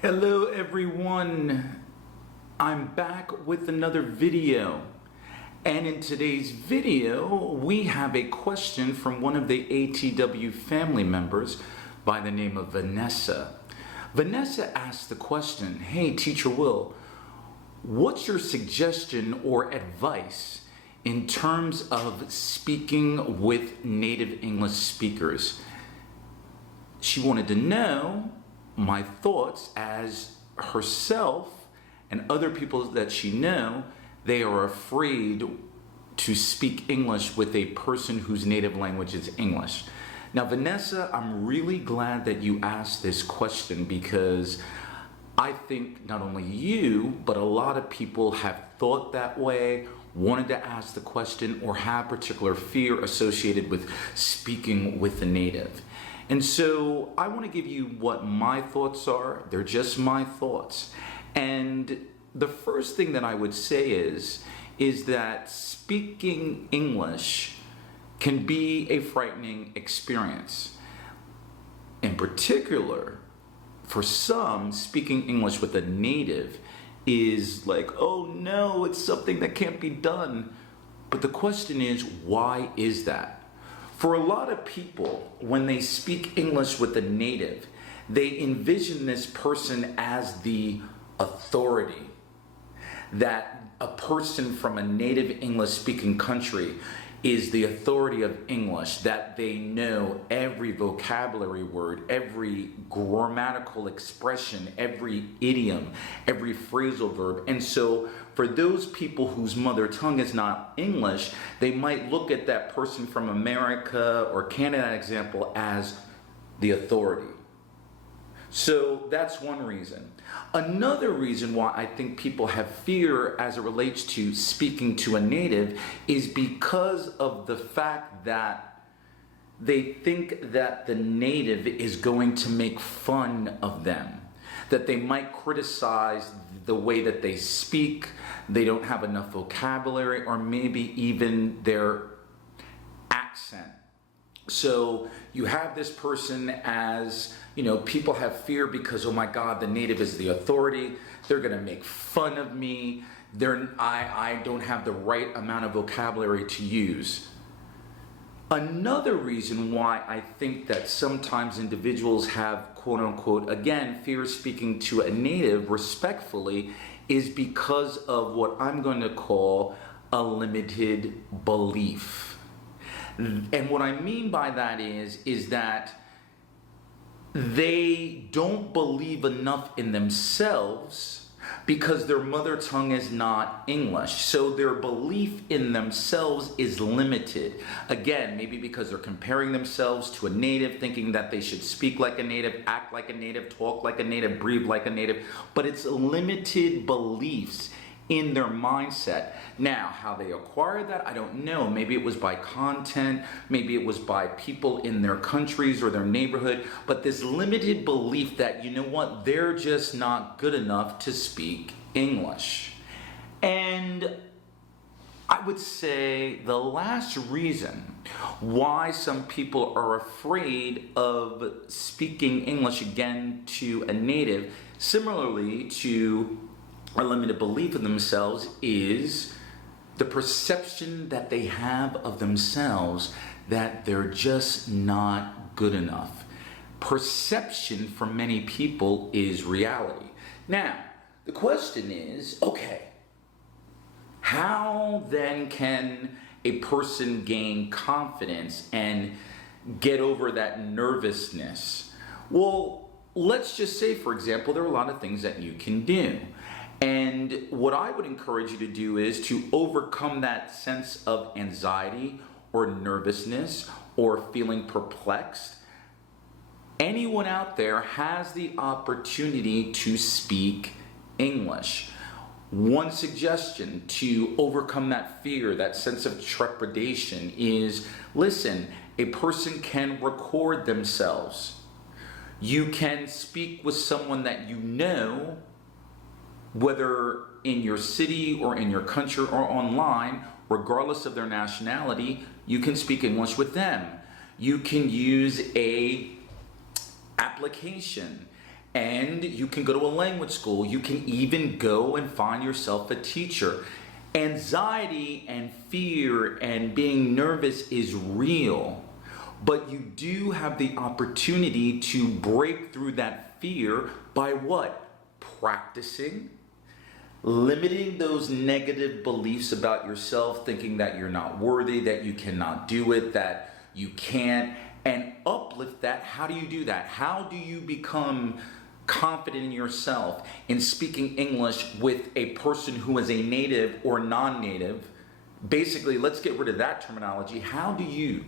Hello everyone, I'm back with another video, and in today's video we have a question from one of the ATW family members by the name of Vanessa. Vanessa asked the question, hey Teacher Will, what's your suggestion or advice in terms of speaking with native English speakers? She wanted to know my thoughts as herself and other people that she know, they are afraid to speak English with a person whose native language is English. Now, Vanessa, I'm really glad that you asked this question because I think not only you, but a lot of people have thought that way, wanted to ask the question, or have particular fear associated with speaking with the native. And so I want to give you what my thoughts are. They're just my thoughts. And the first thing that I would say is that speaking English can be a frightening experience. In particular, for some, speaking English with a native is like, oh no, it's something that can't be done. But the question is, why is that? For a lot of people, when they speak English with a native, they envision this person as the authority. That a person from a native English speaking country is the authority of English, that they know every vocabulary word, every grammatical expression, every idiom, every phrasal verb. And so for those people whose mother tongue is not English, they might look at that person from America or Canada example as the authority. So that's one reason. Another reason why I think people have fear as it relates to speaking to a native is because of the fact that they think that the native is going to make fun of them, that they might criticize the way that they speak, they don't have enough vocabulary, or maybe even their accent. So you have this person as, people have fear because, oh my God, the native is the authority. They're going to make fun of me. I don't have the right amount of vocabulary to use. Another reason why I think that sometimes individuals have, quote unquote, again, fear of speaking to a native respectfully is because of what I'm going to call a limited belief. And what I mean by that is that they don't believe enough in themselves because their mother tongue is not English. So their belief in themselves is limited. Again, maybe because they're comparing themselves to a native, thinking that they should speak like a native, act like a native, talk like a native, breathe like a native, but it's limited beliefs in their mindset. Now, how they acquired that, I don't know. Maybe it was by content, maybe it was by people in their countries or their neighborhood, but this limited belief that, you know what, they're just not good enough to speak English. And I would say the last reason why some people are afraid of speaking English again to a native, similarly to a limited belief in themselves, is the perception that they have of themselves that they're just not good enough. Perception for many people is reality. Now, the question is, okay, how then can a person gain confidence and get over that nervousness? Well, let's just say, for example, there are a lot of things that you can do. And what I would encourage you to do is to overcome that sense of anxiety or nervousness or feeling perplexed. Anyone out there has the opportunity to speak English. One suggestion to overcome that fear, that sense of trepidation, is listen, a person can record themselves. You can speak with someone that you know, whether in your city or in your country or online, regardless of their nationality, you can speak English with them. You can use a application, And you can go to a language school. You can even go and find yourself a teacher. Anxiety and fear and being nervous is real, but you do have the opportunity to break through that fear by what? Practicing, limiting those negative beliefs about yourself, thinking that you're not worthy, that you cannot do it, that you can't, and uplift that. How do you do that? How do you become confident in yourself in speaking English with a person who is a native or non-native? Basically, let's get rid of that terminology. How do you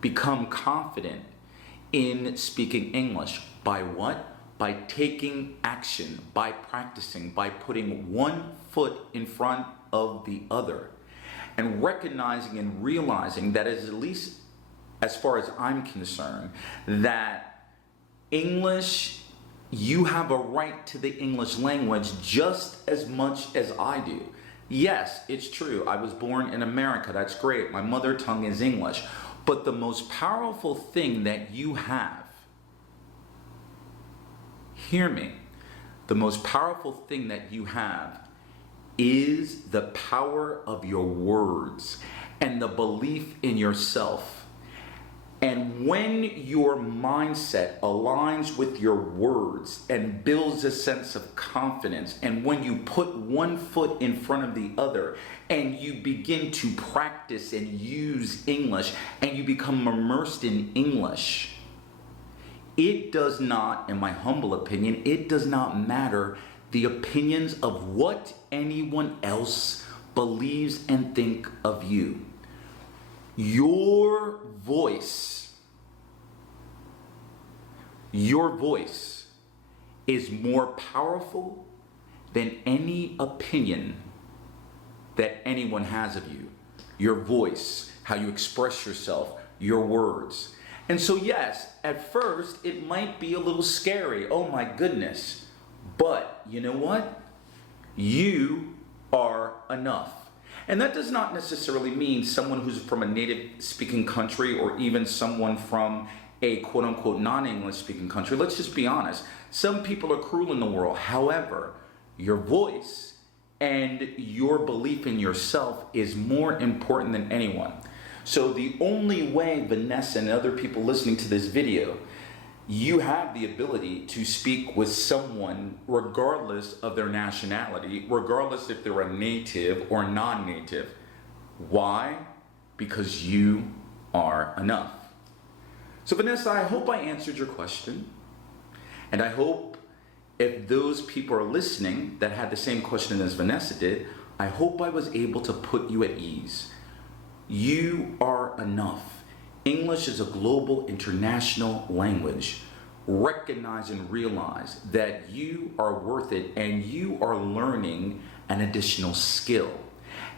become confident in speaking English? By what? By taking action, by practicing, by putting one foot in front of the other, and recognizing and realizing that, at least as far as I'm concerned, that English, you have a right to the English language just as much as I do. Yes, it's true. I was born in America. That's great. My mother tongue is English. But the most powerful thing that you have, hear me, the most powerful thing that you have is the power of your words and the belief in yourself. And when your mindset aligns with your words and builds a sense of confidence, and when you put one foot in front of the other and you begin to practice and use English and you become immersed in English, it does not, in my humble opinion, it does not matter the opinions of what anyone else believes and think of you. Your voice is more powerful than any opinion that anyone has of you. Your voice, how you express yourself, your words. And so yes, at first it might be a little scary. Oh my goodness. But you know what? You are enough. And that does not necessarily mean someone who's from a native speaking country or even someone from a quote unquote non-English speaking country. Let's just be honest. Some people are cruel in the world. However, your voice and your belief in yourself is more important than anyone. So the only way, Vanessa and other people listening to this video, you have the ability to speak with someone regardless of their nationality, regardless if they're a native or non-native. Why? Because you are enough. So Vanessa, I hope I answered your question. And I hope if those people are listening that had the same question as Vanessa did, I hope I was able to put you at ease. You are enough. English is a global international language. Recognize and realize that you are worth it and you are learning an additional skill.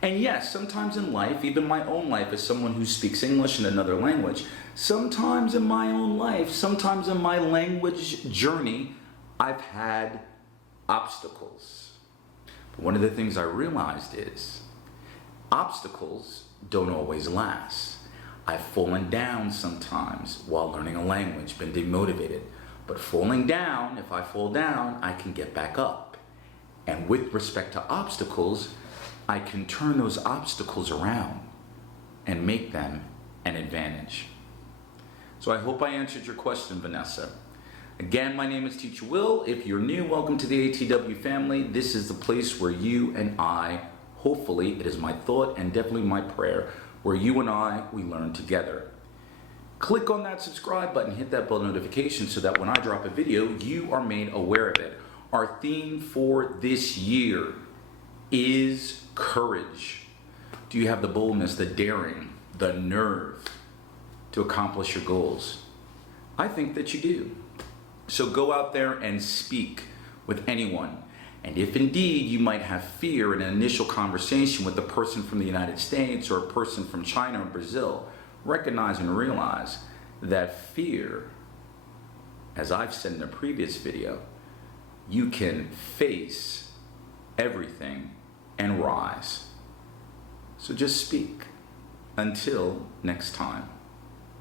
And yes, sometimes in life, even my own life as someone who speaks English in another language, sometimes in my own life, sometimes in my language journey, I've had obstacles. But one of the things I realized is obstacles don't always last. I've fallen down sometimes while learning a language, been demotivated. But falling down, if I fall down, I can get back up. And with respect to obstacles, I can turn those obstacles around and make them an advantage. So I hope I answered your question, Vanessa. Again, my name is Teacher Will. If you're new, welcome to the ATW family. This is the place where you and I, hopefully, it is my thought and definitely my prayer, where you and I, we learn together. Click on that subscribe button, hit that bell notification so that when I drop a video, you are made aware of it. Our theme for this year is courage. Do you have the boldness, the daring, the nerve to accomplish your goals? I think that you do. So go out there and speak with anyone. And if indeed you might have fear in an initial conversation with a person from the United States or a person from China or Brazil, recognize and realize that fear, as I've said in a previous video, you can face everything and rise. So just speak. Until next time.